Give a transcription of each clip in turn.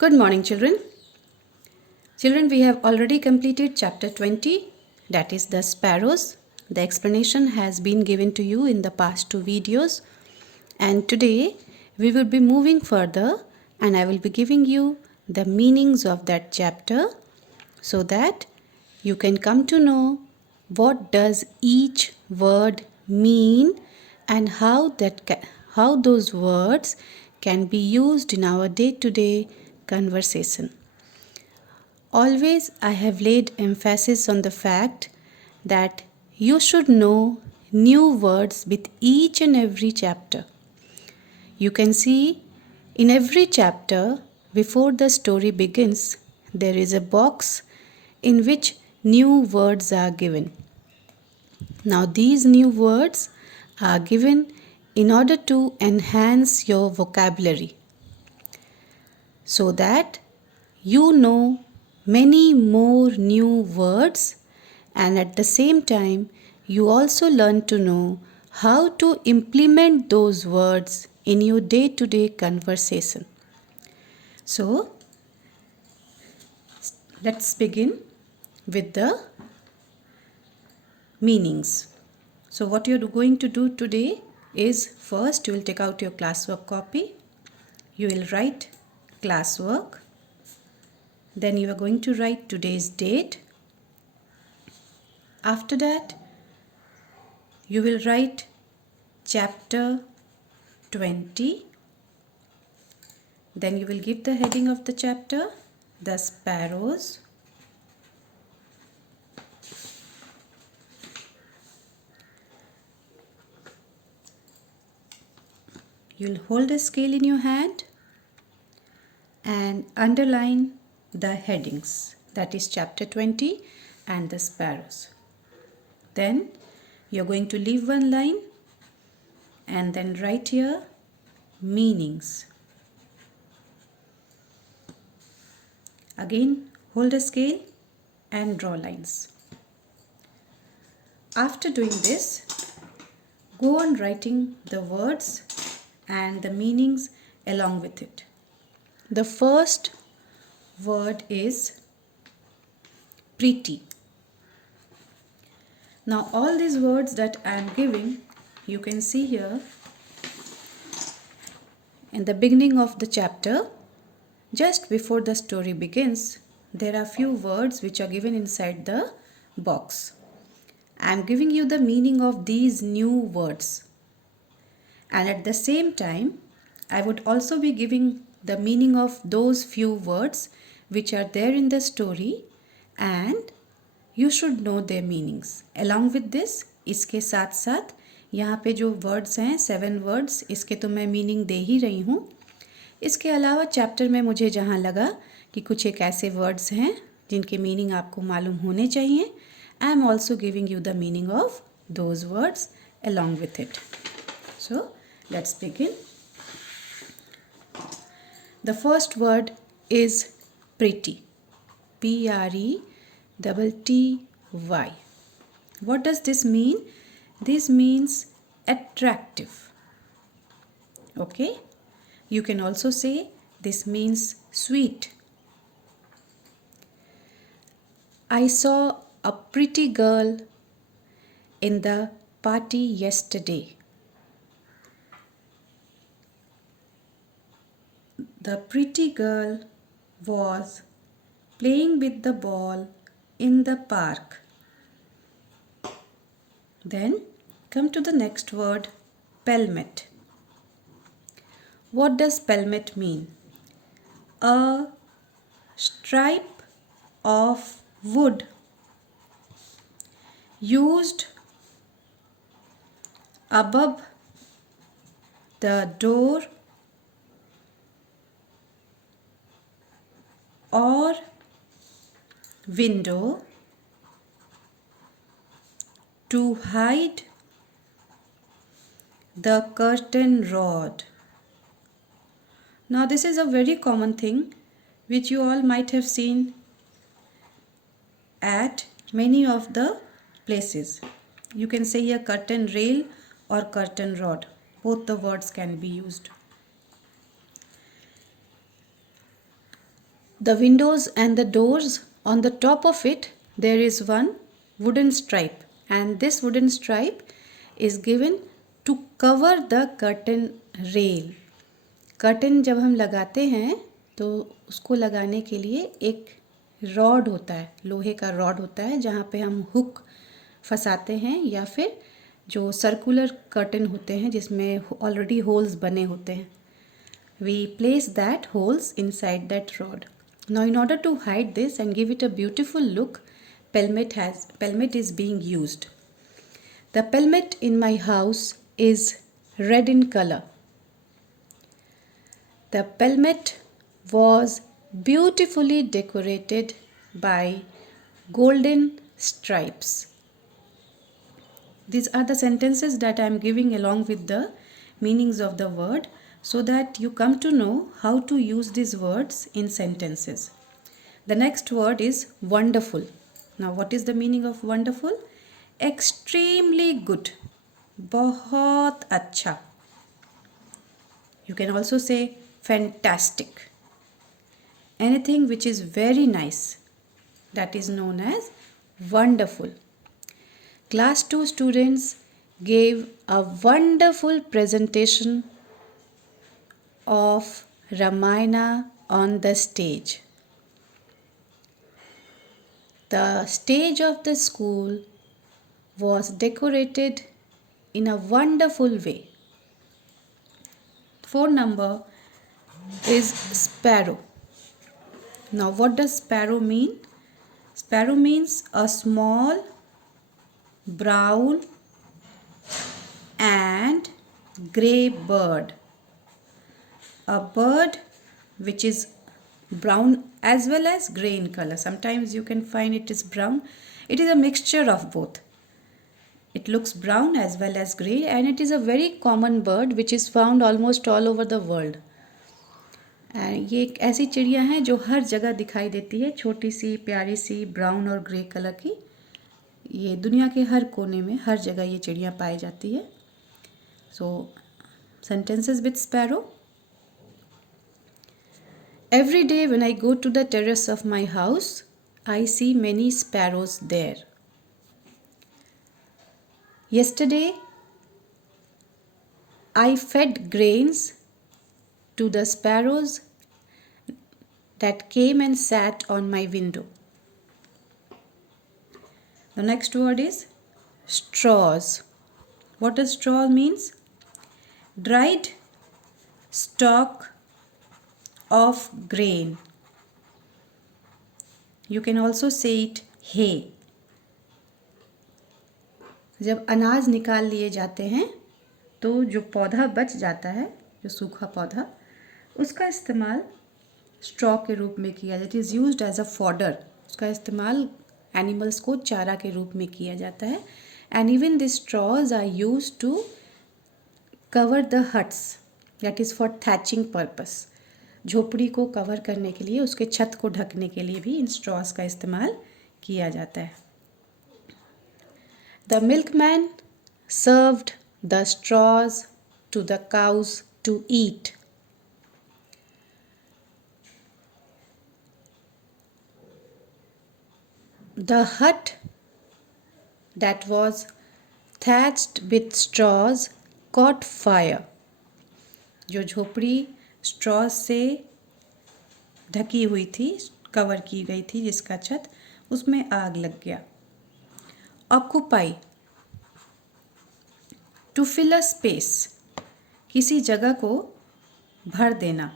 Good morning, children. Children, we have already completed chapter 20, that is the sparrows. The explanation has been given to you in the past two videos. And today we will be moving further and I will be giving you the meanings of that chapter so that you can come to know what does each word mean and how those words can be used in our day-to-day conversation. Always I have laid emphasis on the fact that you should know new words with each and every chapter. You can see in every chapter before the story begins there is a box in which new words are given. Now these new words are given in order to enhance your vocabulary so that you know many more new words and at the same time you also learn to know how to implement those words in your day-to-day conversation. So let's begin with the meanings. So what you're going to do today is first you will take out your classwork copy, you will write classwork, then you are going to write today's date. After that you will write chapter 20, then you will give the heading of the chapter, the sparrows. You'll hold a scale in your hand and underline the headings, that is chapter 20 and the sparrows. Then you're going to leave one line and then write here meanings. Again hold a scale and draw lines. After doing this, go on writing the words and the meanings along with it. The first word is pretty. Now all these words that I am giving, you can see here in the beginning of the chapter, just before the story begins, there are few words which are given inside the box. I am giving you the meaning of these new words. And at the same time, I would also be giving the meaning of those few words which are there in the story and you should know their meanings. Along with this, इसके साथ साथ यहाँ पे जो words हैं 7 words, इसके तो मैं meaning दे ही रही हूँ. इसके अलावा चैप्टर में मुझे जहाँ लगा कि कुछ एक ऐसे वर्ड्स हैं जिनके मीनिंग आपको मालूम होने चाहिए, I am also giving you the meaning of those words along with it. So let's begin. The first word is pretty. Pretty. What does this mean? This means attractive. Okay? You can also say this means sweet. I saw a pretty girl in the party yesterday. The pretty girl was playing with the ball in the park. Then come to the next word, pelmet. What does pelmet mean? A stripe of wood used above the door or window to hide the curtain rod. Now this is a very common thing which you all might have seen at many of the places. You can say here curtain rail or curtain rod. Both the words can be used. The windows and the doors, on the top of it there is one wooden stripe, and this wooden stripe is given to cover the curtain rail. Curtain जब हम लगाते हैं तो उसको लगाने के लिए एक रॉड होता है, लोहे का रॉड होता है, जहाँ पे हम हुक फंसाते हैं, या फिर जो सर्कुलर कर्टन होते हैं जिसमें ऑलरेडी होल्स बने होते हैं, we place that holes inside that rod. Now in order to hide this and give it a beautiful look, pelmet is being used. The pelmet in my house is red in color. The pelmet was beautifully decorated by golden stripes. These are the sentences that I am giving along with the meanings of the word, so that you come to know how to use these words in sentences. The next word is wonderful. Now what is the meaning of wonderful? Extremely good. बहुत अच्छा. You can also say fantastic. Anything which is very nice, that is known as wonderful. Class 2 students gave a wonderful presentation of Ramayana on the stage. The stage of the school was decorated in a wonderful way. Phone number is sparrow. Now what does sparrow mean? Sparrow means a small, brown and grey bird. A bird which is brown as well as grey in color. Sometimes you can find it is brown. It is a mixture of both. It looks brown as well as grey, and it is a very common bird which is found almost all over the world. ये एक ऐसी चिड़िया है जो हर जगह दिखाई देती है, छोटी सी प्यारी सी ब्राउन और ग्रे कलर की. ये दुनिया के हर कोने में हर जगह ये चिड़िया पाई जाती है. So sentences with sparrow. Every day when I go to the terrace of my house, I see many sparrows there. Yesterday, I fed grains to the sparrows that came and sat on my window. The next word is straws. What does straw means? Dried stalk of grain. You can also say it hay. जब अनाज निकाल लिए जाते हैं तो जो पौधा बच जाता है, जो सूखा पौधा, उसका इस्तेमाल स्ट्रॉ के रूप में किया जाता है. It is used as a fodder. उसका इस्तेमाल एनिमल्स को चारा के रूप में किया जाता है. And even this straws are use to cover the huts, that is for thatching purpose. झोपड़ी को कवर करने के लिए, उसके छत को ढकने के लिए भी इन स्ट्रॉस का इस्तेमाल किया जाता है. The milkman served the straws to the cows to eat. The hut that was thatched with straws caught fire. जो झोपड़ी स्ट्रॉ से ढकी हुई थी, कवर की गई थी जिसका छत, उसमें आग लग गया. Occupy, to fill a space, किसी जगह को भर देना,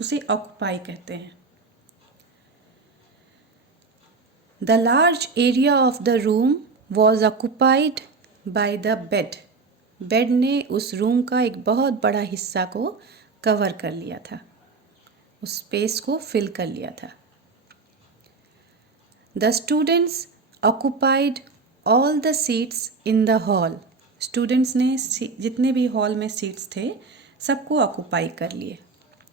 उसे ऑक्यूपाई कहते हैं. The large area of the room was occupied by the bed. Bed ने उस रूम का एक बहुत बड़ा हिस्सा को कवर कर लिया था, उस स्पेस को फिल कर लिया था. The students occupied all the seats in the hall. Students ने जितने भी हॉल में सीट्स थे सबको ऑक्यूपाई कर लिए.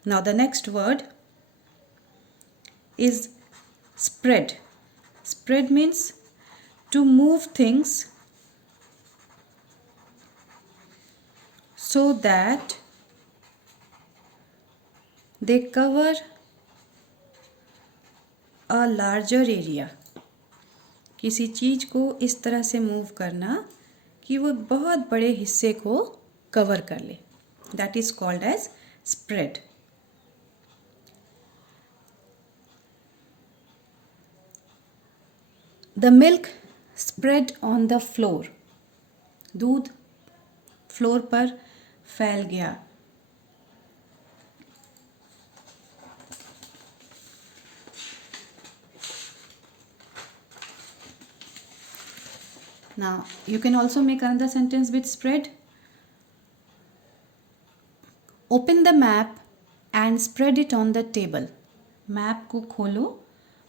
Now the next word is spread. Spread means to move things so that they cover a larger area, किसी चीज़ को इस तरह से मूव करना कि वो बहुत बड़े हिस्से को कवर कर ले, that is called as spread. The milk spread on the floor, दूध फ्लोर पर फैल गया. Now you can also make another sentence with spread. Open the map and spread it on the table. Map को खोलो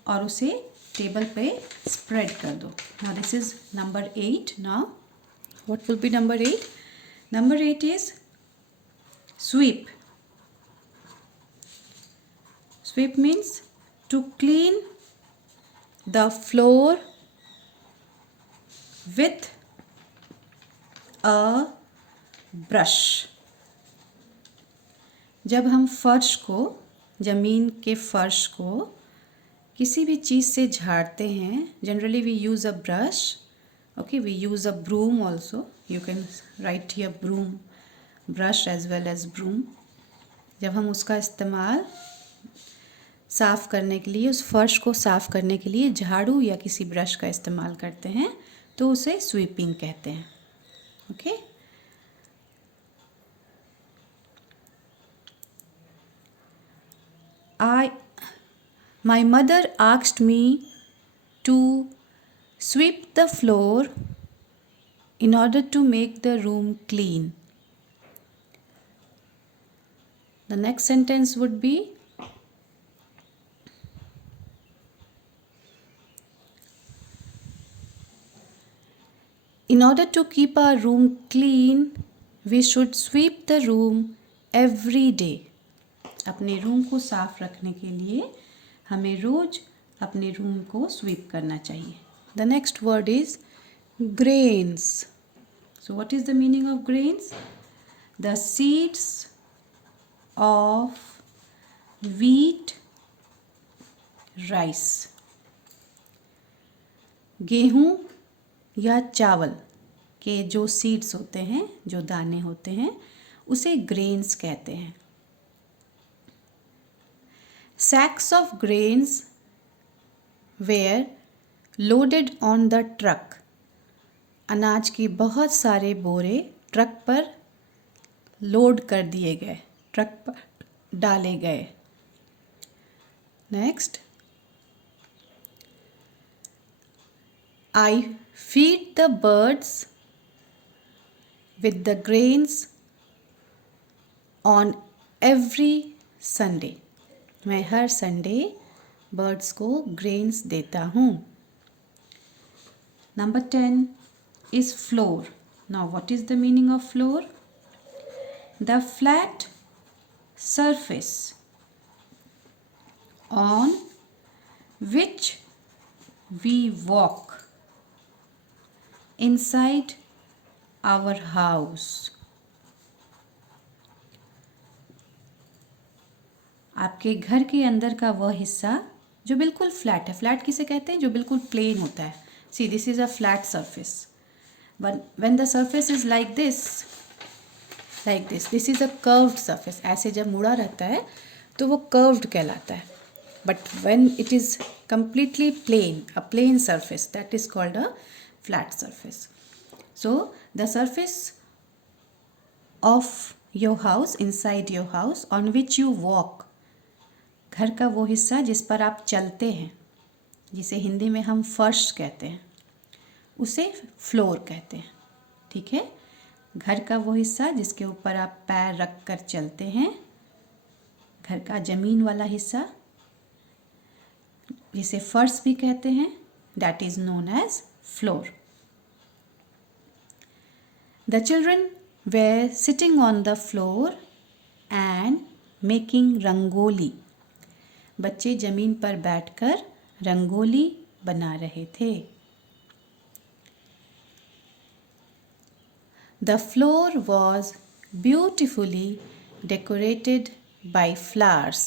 और उसे table पे spread कर दो. Now this is number 8. Now what will be number 8? Number 8 is sweep. Sweep means to clean the floor with a brush. जब हम फर्श को, ज़मीन के फर्श को किसी भी चीज़ से झाड़ते हैं, generally we use a brush. Okay, we use a broom also. You can write here broom, brush as well as broom. जब हम उसका इस्तेमाल साफ़ करने के लिए, उस फर्श को साफ़ करने के लिए झाड़ू या किसी ब्रश का इस्तेमाल करते हैं तो उसे स्वीपिंग कहते हैं. Okay. My mother asked me to sweep the floor in order to make the room clean. The next sentence would be, in order to keep our room clean, we should sweep the room every day. अपने room को साफ रखने के लिए हमें रोज अपने room को SVEEP करना चाहिए. The next word is grains. So what is the meaning of grains? The seeds of wheat, rice. गेहूँ या चावल के जो सीड्स होते हैं, जो दाने होते हैं, उसे ग्रेन्स कहते हैं. Sacks of grains were loaded on the truck. अनाज के बहुत सारे बोरे ट्रक पर लोड कर दिए गए, ट्रक पर डाले गए. Next, I feed the birds with the grains on every Sunday. मैं हर संडे बर्ड्स को ग्रेन्स देता हूँ. Number 10 is floor. Now what is the meaning of floor? The flat surface on which we walk inside our house. आपके घर के अंदर का वह हिस्सा जो बिल्कुल फ्लैट है. फ्लैट किसे कहते हैं? जो बिल्कुल प्लेन होता है. See, this is a flat surface. When the surface is like this, this is a curved surface. ऐसे जब मुड़ा रहता है तो वो कर्व्ड कहलाता है. But when it is completely plain, a plain surface, that is called a flat surface. So the surface of your house, inside your house, on which you walk, घर का वो हिस्सा जिस पर आप चलते हैं, जिसे हिंदी में हम फर्श कहते हैं, उसे फ्लोर कहते हैं. ठीक है. घर का वो हिस्सा जिसके ऊपर आप पैर रख कर चलते हैं, घर का ज़मीन वाला हिस्सा जिसे फर्श भी कहते हैं, that is known as floor. The children were sitting on the floor and making rangoli. बच्चे ज़मीन पर बैठकर रंगोली बना रहे थे. The floor was beautifully decorated by flowers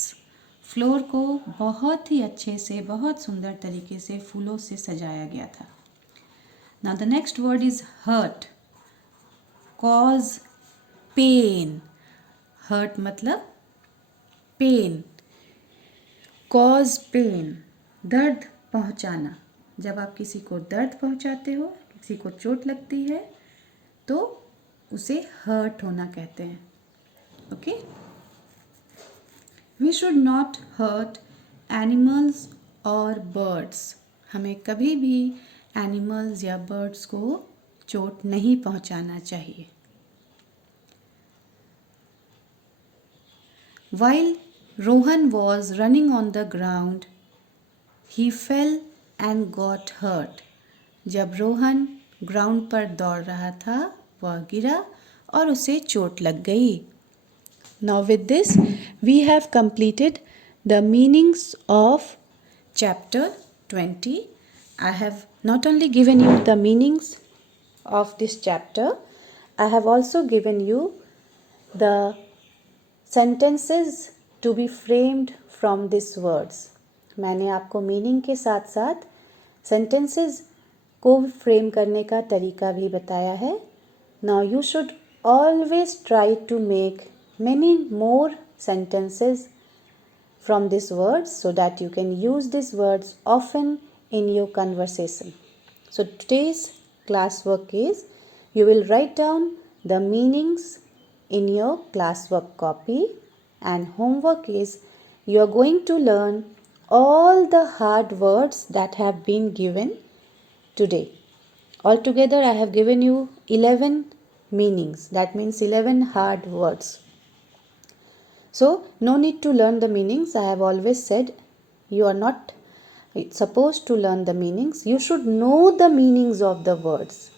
floor को बहुत ही अच्छे से, बहुत सुंदर तरीके से फूलों से सजाया गया था. Now the next word is hurt. Cause pain. Hurt मतलब pain. Cause pain. दर्द पहुंचाना. जब आप किसी को दर्द पहुंचाते हो, किसी को चोट लगती है, तो उसे हर्ट होना कहते हैं. Okay. We should not hurt animals or birds. हमें कभी भी एनिमल्स या बर्ड्स को चोट नहीं पहुंचाना चाहिए. While Rohan was running on the ground, he fell and got hurt. जब रोहन ग्राउंड पर दौड़ रहा था, वह गिरा और उसे चोट लग गई. Now with this, we have completed the meanings of chapter 20. I have not only given you the meanings of this chapter, I have also given you the sentences to be framed from these words. मैंने आपको meaning के साथ साथ sentences को frame करने का तरीका भी बताया है. Now you should always try to make many more sentences from these words so that you can use these words often in your conversation. So today's classwork is, you will write down the meanings in your classwork copy, and homework is, you are going to learn all the hard words that have been given today. Altogether I have given you 11 meanings. That means 11 hard words. So no need to learn the meanings. I have always said you are not supposed to learn the meanings. You should know the meanings of the words.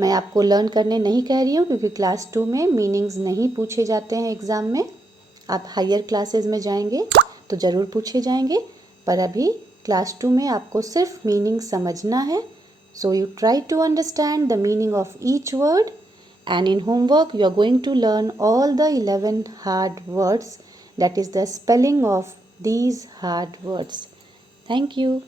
मैं आपको learn करने नहीं कह रही हूँ, क्योंकि class 2 में meanings नहीं पूछे जाते हैं एग्ज़ाम में. आप हायर क्लासेस में जाएंगे तो ज़रूर पूछे जाएंगे, पर अभी क्लास 2 में आपको सिर्फ मीनिंग समझना है. So you try to understand the meaning of each word, and in homework you are going to learn all the 11 hard words, that is the spelling of these hard words. Thank you.